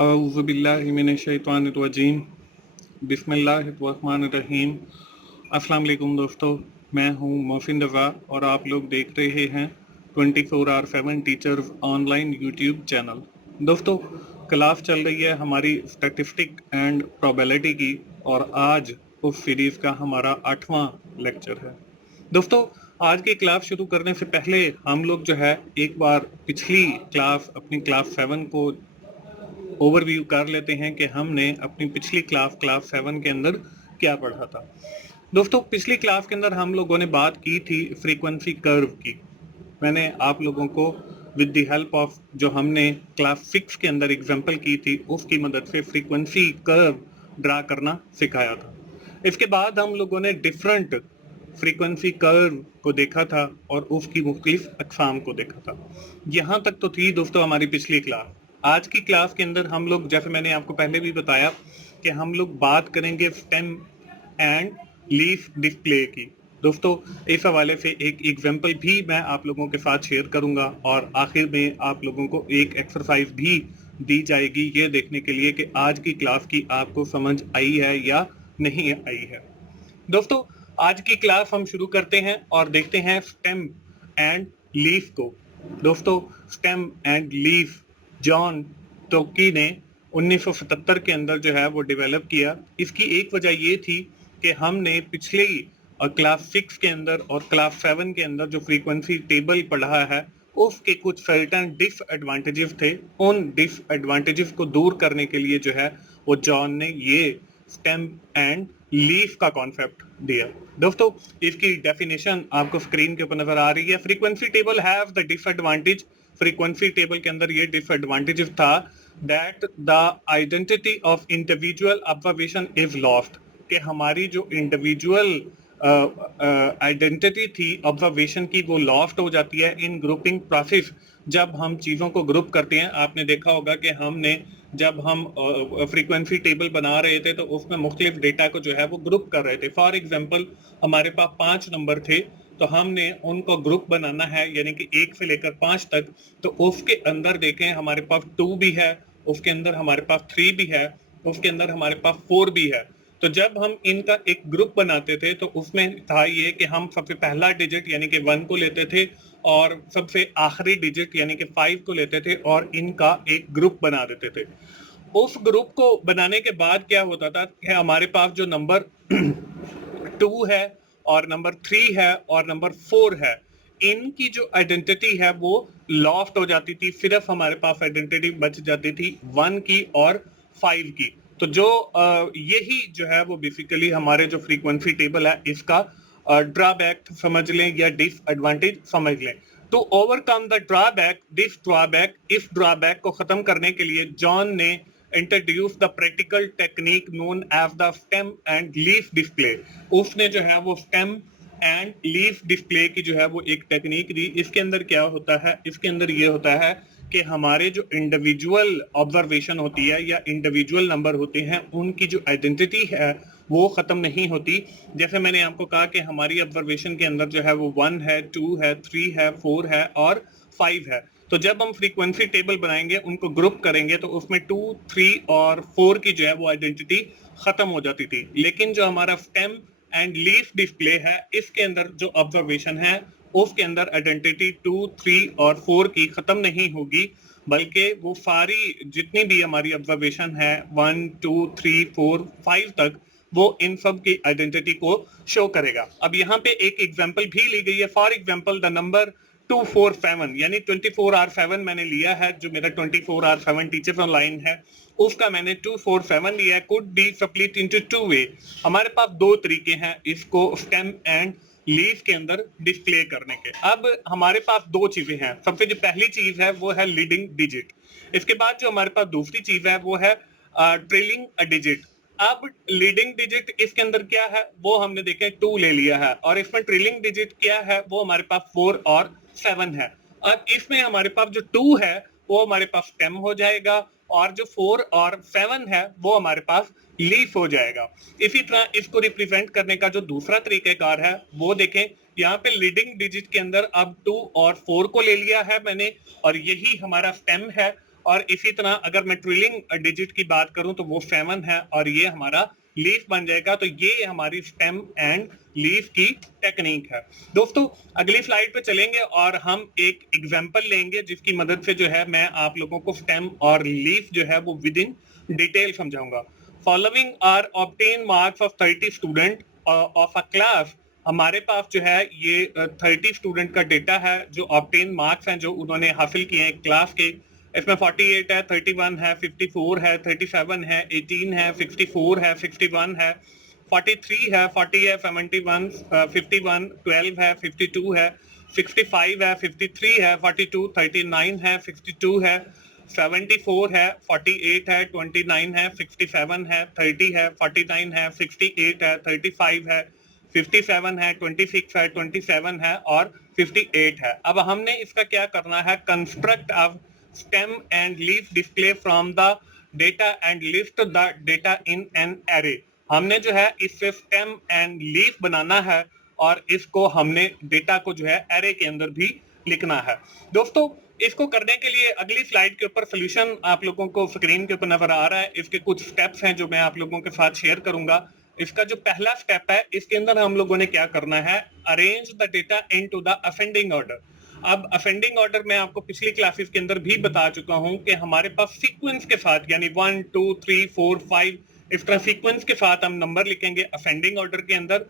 अऊज़ुबिल्लाहि मिनश्शैतानिर्रजीम बिस्मिल्लाहिर्रहमानिर्रहीम। अस्सलाम वालेकुम दोस्तों, मैं हूं मोहसिन रज़ा और आप लोग देख रहे हैं 24/7 टीचर्स ऑनलाइन यूट्यूब चैनल। दोस्तों, क्लास चल रही है हमारी स्टैटिस्टिक एंड प्रोबेबिलिटी की और आज उस सीरीज़ का हमारा 8वां लेक्चर है। दोस्तों, आज की क्लास शुरू करने से पहले हम लोग जो है एक बार पिछली क्लास अपनी क्लास 7 को ओवरव्यू कर लेते हैं कि हमने अपनी पिछली क्लास 7 के अंदर क्या पढ़ा था। दोस्तों, पिछली क्लास के अंदर हम लोगों ने बात की थी फ्रीक्वेंसी कर्व की। मैंने आप लोगों को विद द हेल्प ऑफ जो हमने क्लास 6 के अंदर एग्जांपल की थी उसकी मदद से फ्रीक्वेंसी कर्व ड्रा करना सिखाया था। इसके बाद हम लोगों ने डिफरेंट फ्रीक्वेंसी कर्व को देखा था और उसकी मुख्तलिफ अक़साम को देखा था। यहाँ तक तो थी दोस्तों हमारी पिछली क्लास। आज की क्लास के अंदर हम लोग, जैसे मैंने आपको पहले भी बताया, कि हम लोग बात करेंगे स्टेम एंड लीफ डिस्प्ले की। दोस्तों, इस हवाले से एक एग्जांपल भी मैं आप लोगों के साथ शेयर करूंगा और आखिर में आप लोगों को एक एक्सरसाइज भी दी जाएगी ये देखने के लिए कि आज की क्लास की आपको समझ आई है या नहीं आई है। दोस्तों, आज की क्लास हम शुरू करते हैं और देखते हैं स्टेम एंड लीफ को। दोस्तों, स्टेम एंड लीफ जॉन टोकी ने 1977 के अंदर जो है वो डेवलप किया। इसकी एक वजह ये थी कि हमने पिछले क्लास 6 के अंदर और क्लास 7 के अंदर जो फ्रीक्वेंसी टेबल पढ़ा है उसके कुछ सर्टेन डिसएडवांटेजेस थे। उन डिसएडवांटेजेस को दूर करने के लिए जो है वो जॉन ने ये स्टेम एंड लीफ का कॉन्सेप्ट दिया। दोस्तों, इसकी डेफिनेशन आपको स्क्रीन के ऊपर नजर आ रही है। Frequency table have the disadvantage, frequency table के अंदर ये डिसएडवांटेज था that the identity of individual observation is lost, कि हमारी जो इंडिविजुअल आइडेंटिटी थी ऑब्जर्वेशन की वो लॉस्ट हो जाती है इन ग्रुपिंग प्रोसेस। जब हम चीज़ों को ग्रुप करते हैं, आपने देखा होगा कि हमने जब हम फ्रीक्वेंसी टेबल बना रहे थे तो उसमें मुख्तलिफ डेटा को जो है वो ग्रुप कर रहे थे। फॉर एग्जांपल, हमारे पास 5 नंबर थे तो हमने उनको ग्रुप बनाना है, यानी कि 1 से लेकर 5 तक। तो उसके अंदर देखें हमारे पास 2 भी है, उसके अंदर हमारे पास 3 भी है, उसके अंदर हमारे पास 4 भी है। तो जब हम इनका एक ग्रुप बनाते थे तो उसमें था ये कि हम सबसे पहला डिजिट यानी कि 1 को लेते थे और सबसे आखिरी डिजिट यानी कि 5 को लेते थे और इनका एक ग्रुप बना देते थे। उस ग्रुप को बनाने के बाद क्या होता था कि हमारे पास जो नंबर 2 है और नंबर 3 है और नंबर 4 है, इनकी जो आइडेंटिटी है वो लॉस्ट हो जाती थी। सिर्फ हमारे पास आइडेंटिटी बच जाती थी 1 की और 5 की। तो जो यही जो है वो बेसिकली हमारे जो फ्रीक्वेंसी टेबल है इसका ड्रॉबैक समझ लें या डिसएडवांटेज समझ लें। टू ओवरकम द ड्रॉबैक, इस ड्रॉबैक को खत्म करने के लिए जॉन ने introduce the practical technique known as the stem and leaf display. उसने जो है वो स्टेम एंड लीफ डिस्प्ले की जो है वो एक टेक्निक दी। इसके अंदर क्या होता है, इसके अंदर ये होता है कि हमारे जो इंडिविजुअल ऑब्जर्वेशन होती है या इंडिविजुअल नंबर होते हैं उनकी जो आइडेंटिटी है वो खत्म नहीं होती। जैसे मैंने आपको कहा कि हमारी ऑब्जर्वेशन के अंदर जो है वो 1 है, 2 है, 3 है, 4 है और 5 है। तो जब हम फ्रीक्वेंसी टेबल बनाएंगे, उनको ग्रुप करेंगे तो उसमें 2, 3 और 4 की जो है वो आइडेंटिटी खत्म हो जाती थी। लेकिन जो हमारा स्टेम एंड लीफ डिस्प्ले है इसके अंदर जो ऑब्जर्वेशन है उसके अंदर आइडेंटिटी 2, 3 और 4 की खत्म नहीं होगी, बल्कि वो सारी जितनी भी हमारी ऑब्जर्वेशन है 1, 2, 3, 4, 5 तक, वो इन सब की आइडेंटिटी को शो करेगा। अब यहाँ पे एक एग्जांपल भी ली गई है। फॉर एग्जांपल, द नंबर 247 यानी 24/7 मैंने लिया है, जो मेरा 24/7 टीचर्स ऑनलाइन है उसका मैंने 247 लिया है। कुड बी स्प्लिट इनटू 2 वे। हमारे पास 2 तरीके हैं इसको स्टेम एंड लीफ के अंदर डिस्प्ले करने के। अब हमारे पास 2 चीजें हैं। सबसे जो पहली चीज है वो है लीडिंग डिजिट। इसके बाद जो हमारे पास दूसरी चीज है वो है ट्रेलिंग डिजिट। अब लीडिंग डिजिट इसके अंदर क्या है वो हमने देखे 2 ले लिया है और इसमें ट्रेलिंग डिजिट क्या है वो हमारे पास 4 और 7 है। अब इसमें हमारे पास जो 2 है वो हमारे पास स्टेम हो जाएगा और जो 4 और 7 है वो हमारे पास लीफ हो जाएगा। इसी तरह इसको रिप्रेजेंट करने का जो दूसरा तरीकेकार है वो देखें। यहाँ पे लीडिंग डिजिट के अंदर अब 2 और 4 को ले लिया है मैंने और यही हमारा स्टेम है और इसी तरह अगर मैं ट्रिलिंग डिजिट की बात करूं तो वो 7 है और ये हमारा लीफ बन जाएगा। तो ये हमारी स्टेम एंड लीफ की टेक्निक है। दोस्तों अगली स्लाइड पे चलेंगे और हम एक एग्जांपल लेंगे जिसकी मदद से जो है मैं आप लोगों को स्टेम और लीफ जो है वो विद इन डिटेल समझाऊंगा। Following are obtain marks of 30 student of a class. हमारे पास जो है ये 30 स्टूडेंट का डेटा है जो ऑब्टेन मार्क्स हैं जो उन्होंने हासिल किए हैं क्लास के। इसमें 48 है, 31 है, 54 है, 37 है, 18 है, 64 है, 61 है, 43 है, 40 है, 71, 51, 12 है, 52 है, 65 है, 53 है, 42, 39 है, 62 है, 74 है, 48 है, 29 है, 67 है, 30 है, 49 है, 68 है, 35 है, 57 है, 26 है, 27 है और 58 है। अब हमने इसका क्या करना है, construct of stem and leaf display from the data and list the data in an array। हमने जो है इससे stem and leaf बनाना है और इसको हमने डेटा को जो है एरे के अंदर भी लिखना है। दोस्तों इसको करने के लिए अगली स्लाइड के ऊपर सोल्यूशन आप लोगों को स्क्रीन के ऊपर नजर आ रहा है। इसके कुछ स्टेप्स हैं जो मैं आप लोगों के साथ शेयर करूंगा। इसका जो पहला स्टेप है इसके अंदर हम लोगों ने क्या करना है, arrange the data into the ascending order. अब असेंडिंग ऑर्डर मैं आपको पिछली क्लासेस के अंदर भी बता चुका हूं कि हमारे पास सीक्वेंस के साथ यानी 1 2 3 4 5 इस तरह सीक्वेंस के साथ हम नंबर लिखेंगे असेंडिंग ऑर्डर के अंदर।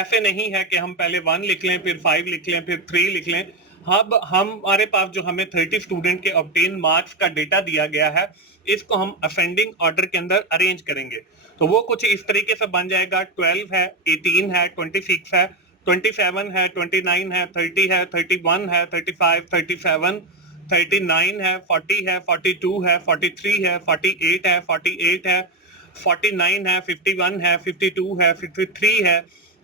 ऐसे नहीं है कि हम पहले 1 लिख लें फिर 5 लिख लें फिर 3 लिख लें। अब हमारे पास जो हमें 30 स्टूडेंट के ऑब्टेन मार्क्स का डेटा दिया गया है इसको हम असेंडिंग ऑर्डर के अंदर अरेंज करेंगे। तो वो कुछ इस तरीके से बन जाएगा, 12 है, 18 है, 26 है, 27 है, 29 है, 30 है, 31 है, 35, 37, 39 है, 40 है, 42 है, 43 है, 48 है, 48 है, 49 है, 51 है, 52 है, 53 है,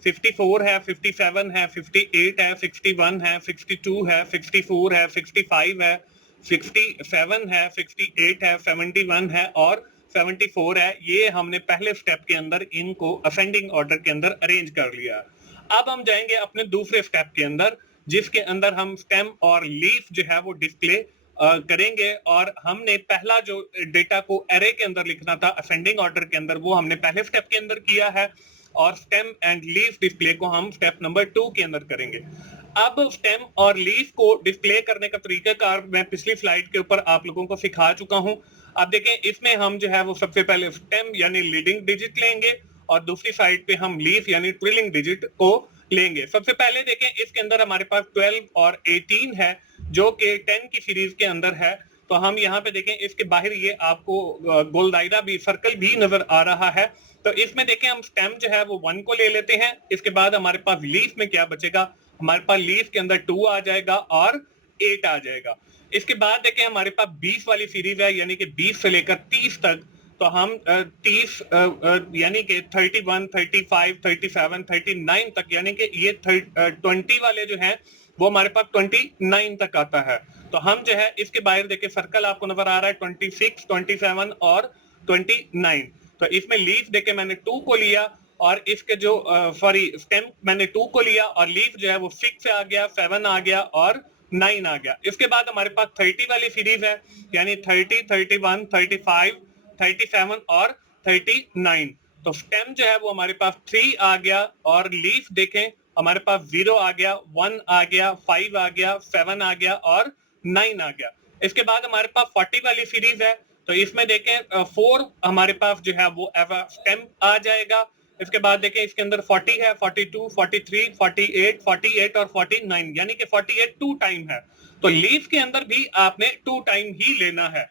54 है, 57 है, 58 है, 61 है, 62 है, 64 है, 65 है, 67 है, 68 है, 71 है और 74 है। ये हमने पहले स्टेप के अंदर इनको असेंडिंग ऑर्डर के अंदर अरेंज कर लिया। अब हम जाएंगे अपने दूसरे स्टेप के अंदर जिसके अंदर हम स्टेम और लीफ जो है वो डिस्प्ले करेंगे। और हमने पहला जो डेटा को एरे के अंदर लिखना था असेंडिंग ऑर्डर के अंदर वो हमने पहले स्टेप के अंदर किया है और स्टेम एंड लीफ डिस्प्ले को हम स्टेप नंबर 2 के अंदर करेंगे। अब स्टेम और लीफ को डिस्प्ले करने का तरीकाकार मैं पिछली स्लाइड के ऊपर आप लोगों को सिखा चुका हूं। अब देखें इसमें हम जो है वो सबसे पहले स्टेम यानी लीडिंग डिजिट लेंगे और दूसरी साइड पे हम लीफ यानी ट्रिलिंग डिजिट को लेंगे। सबसे पहले देखें इसके अंदर हमारे पास 12 और 18 है जो कि 10 की सीरीज के अंदर है। तो हम यहाँ पे देखें इसके बाहर ये आपको गोल दायरा भी सर्कल भी नजर आ रहा है। तो इसमें देखें हम स्टेम जो है वो 1 को ले लेते हैं। इसके बाद हमारे पास लीफ में क्या बचेगा, हमारे पास लीफ के अंदर 2 आ जाएगा और 8 आ जाएगा। इसके बाद देखें हमारे पास 20 वाली सीरीज है यानी कि 20 से लेकर 30 तक। तो हम 30 यानी कि 31, 35, 37, 39 तक यानी कि ये 20 वाले जो हैं वो हमारे पास 29 तक आता है। तो हम जो है इसके बाहर देखिए सर्कल आपको नजर आ रहा है 26, 27 और 29। तो इसमें लीफ देखे मैंने 2 को लिया और इसके जो सॉरी स्टेम मैंने 2 को लिया और लीफ जो है वो 6 से आ गया, 7 आ गया और 9 आ गया। इसके बाद हमारे पास 30 वाली सीरीज है यानी 30, 31, 35, 37 और 39। तो स्टेम जो है वो हमारे पास 3 आ गया और लीफ देखें हमारे पास 0 आ गया, 1 आ गया, 5 आ गया, 7 आ गया और 9 आ गया। इसके बाद हमारे पास 40 वाली सीरीज है। तो इसमें देखें 4 हमारे पास जो है वो स्टेम आ जाएगा। इसके बाद देखें इसके अंदर 40 है, 42, 43, 48, 48 और 49 यानी कि 48 2 टाइम है। तो लीफ के अंदर भी आपने 2 टाइम ही लेना है।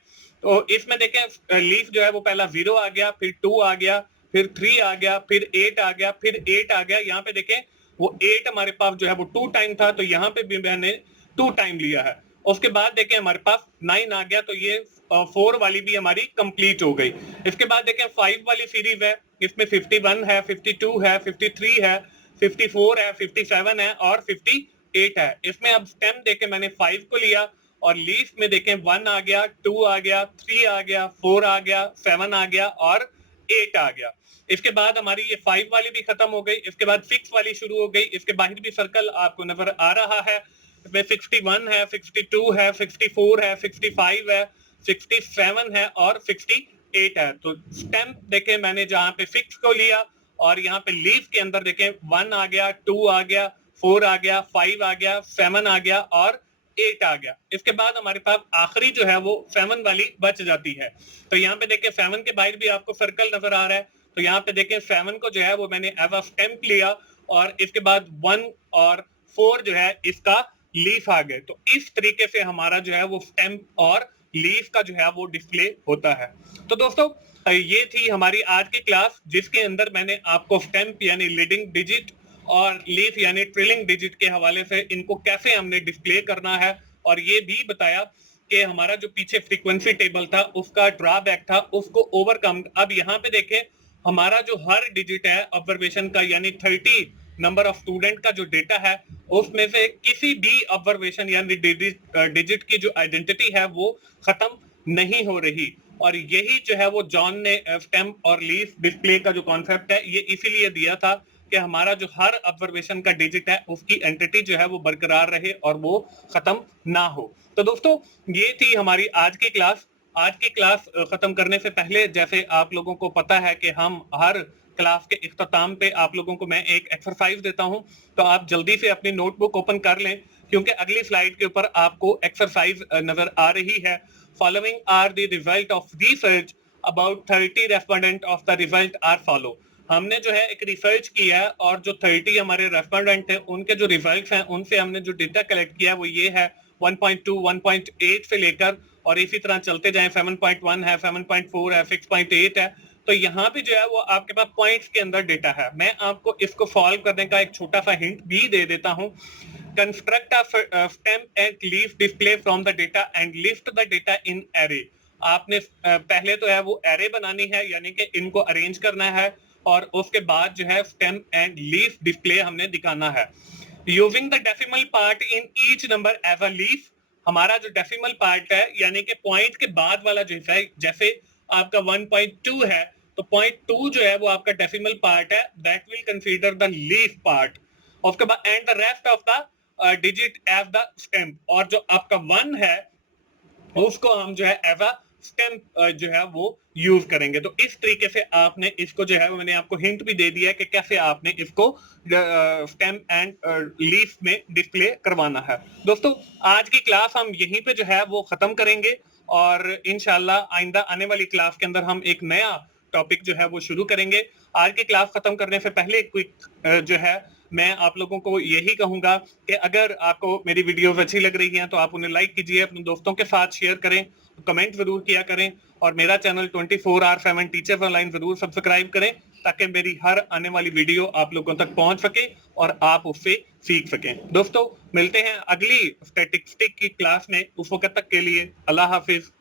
तो इसमें देखें लीफ जो है वो पहला 0 आ गया, फिर 2 आ गया, फिर 3 आ गया, फिर 8 आ गया, फिर 8 आ गया। यहाँ पे देखें वो 8 हमारे पास जो है वो 2 टाइम था तो यहाँ पे भी मैंने 2 टाइम लिया है। उसके बाद देखें हमारे पास 9 आ गया तो ये 4 वाली भी हमारी कंप्लीट हो गई। इसके बाद देखें 5 वाली सीरीज है, इसमें 51 है, 52 है, 53 है, 54 है, 57 है और 58 है। इसमें अब स्टेम देखें मैंने 5 को लिया और लीफ में देखें 1 आ गया, 2 आ गया, 3 आ गया, 4 आ गया, 7 आ गया और 8 आ गया। इसके बाद हमारी ये 5 वाली भी खत्म हो गई। इसके बाद 6 वाली शुरू हो गई। इसके बाहर भी सर्कल आपको नजर आ रहा है, इसमें 61 है, 62 है, 64 है, 65 है, 67 है और 68 है। तो स्टेम्प देखें मैंने जहां पे फिक्स को लिया और यहाँ पे लीफ के अंदर देखें 1 आ गया, 2 आ गया, 4 आ गया, 5 आ गया, 7 आ गया और 8 आ गया। इसके बाद हमारे पास आखिरी जो है वो 7 वाली बच जाती है। तो यहाँ पे देखें 7 के बाहर भी आपको सर्कल नजर आ रहा है। तो यहाँ पे देखें 7 को जो है वो मैंने एज अ स्टेम्प लिया और इसके बाद 1 और 4 जो है इसका लीफ आ गए। तो इस तरीके से हमारा जो है वो स्टेम्प और लीफ का जो है वो डिस्प्ले होता है। तो दोस्तों ये थी हमारी आज की क्लास जिसके अंदर मैंने आपको स्टेम्प यानी लीडिंग डिजिट और लीफ यानी ट्रेलिंग डिजिट के हवाले से इनको कैसे हमने डिस्प्ले करना है और ये भी बताया कि हमारा जो पीछे फ्रीक्वेंसी टेबल था उसका ड्रॉबैक था उसको ओवरकम। अब यहाँ पे देखें हमारा जो हर डिजिट है ऑब्जर्वेशन का यानी 30 नंबर ऑफ स्टूडेंट का जो डेटा है उसमें से किसी भी ऑब्जर्वेशन यानी डिजिट की जो आइडेंटिटी है वो खत्म नहीं हो रही। और यही जो है वो जॉन ने स्टेम्प और लीफ डिस्प्ले का जो कॉन्सेप्ट है ये इसीलिए दिया था कि हमारा जो हर ऑब्जर्वेशन का डिजिट है उसकी एंटिटी जो है वो बरकरार रहे और वो खत्म ना हो। तो दोस्तों ये थी हमारी आज की क्लास। आज की क्लास खत्म करने से पहले जैसे आप लोगों को पता है कि हम हर क्लास के इख्तिताम पे आप लोगों को मैं एक एक्सरसाइज देता हूं, तो आप जल्दी से अपनी नोटबुक ओपन कर लें क्योंकि अगली स्लाइड के ऊपर आपको एक्सरसाइज नजर आ रही है। Following are the result of research about 30 respondent of the result are follow. हमने जो है एक रिसर्च किया है और जो 30 हमारे रेस्पोंडेंट हैं उनके जो रिजल्ट हैं उनसे हमने जो डेटा कलेक्ट किया है वो ये है 1.2, 1.8 से लेकर और इसी तरह चलते जाएं 7.1 है, 7.4 है, 6.8 है। तो यहाँ पे जो है वो आपके पास पॉइंट्स के अंदर डेटा है। मैं आपको इसको सॉल्व करने का एक छोटा सा हिंट भी दे देता हूँ। Construct a stamp and leaf display from the data and list the data in array. आपने पहले तो है वो एरे बनानी है यानी कि इनको अरेंज करना है और उसके बाद जो है स्टेम्प एंड लीफ डिस्प्ले हमने दिखाना है। Using the decimal part in each number as a leaf. हमारा जो डेसिमल पार्ट है यानी कि पॉइंट के बाद वाला जो है जैसे आपका 1.2 है तो 0.2 जो है वो आपका डेसिमल पार्ट है, that will consider the leaf part. उसके बाद and the rest of the digit as the stem. और जो आपका 1 है उसको हम जो है एज अ स्टेम्प जो है वो यूज करेंगे। तो इस तरीके से आपने इसको जो है मैंने आपको हिंट भी दे दिया है कि कैसे आपने इसको स्टेम्प एंड लीफ में डिस्प्ले करवाना है। दोस्तों आज की क्लास हम यहीं पे जो है वो खत्म करेंगे और इंशाल्लाह आइंदा आने वाली क्लास के अंदर हम एक नया टॉपिक जो है वो शुरू करेंगे। आज की क्लास खत्म करने से पहले क्विक जो है मैं आप लोगों को यही कहूंगा कि अगर आपको मेरी वीडियोस अच्छी लग रही हैं तो आप उन्हें लाइक कीजिए, अपने दोस्तों के साथ शेयर करें, कमेंट जरूर किया करें और मेरा चैनल 24R7 टीचर्स ऑनलाइन जरूर सब्सक्राइब करें ताकि मेरी हर आने वाली वीडियो आप लोगों तक पहुंच सके और आप उससे सीख सकें। दोस्तों मिलते हैं अगली स्टैटिस्टिक की क्लास में। उस वक्त तक के लिए अल्लाह हाफिज।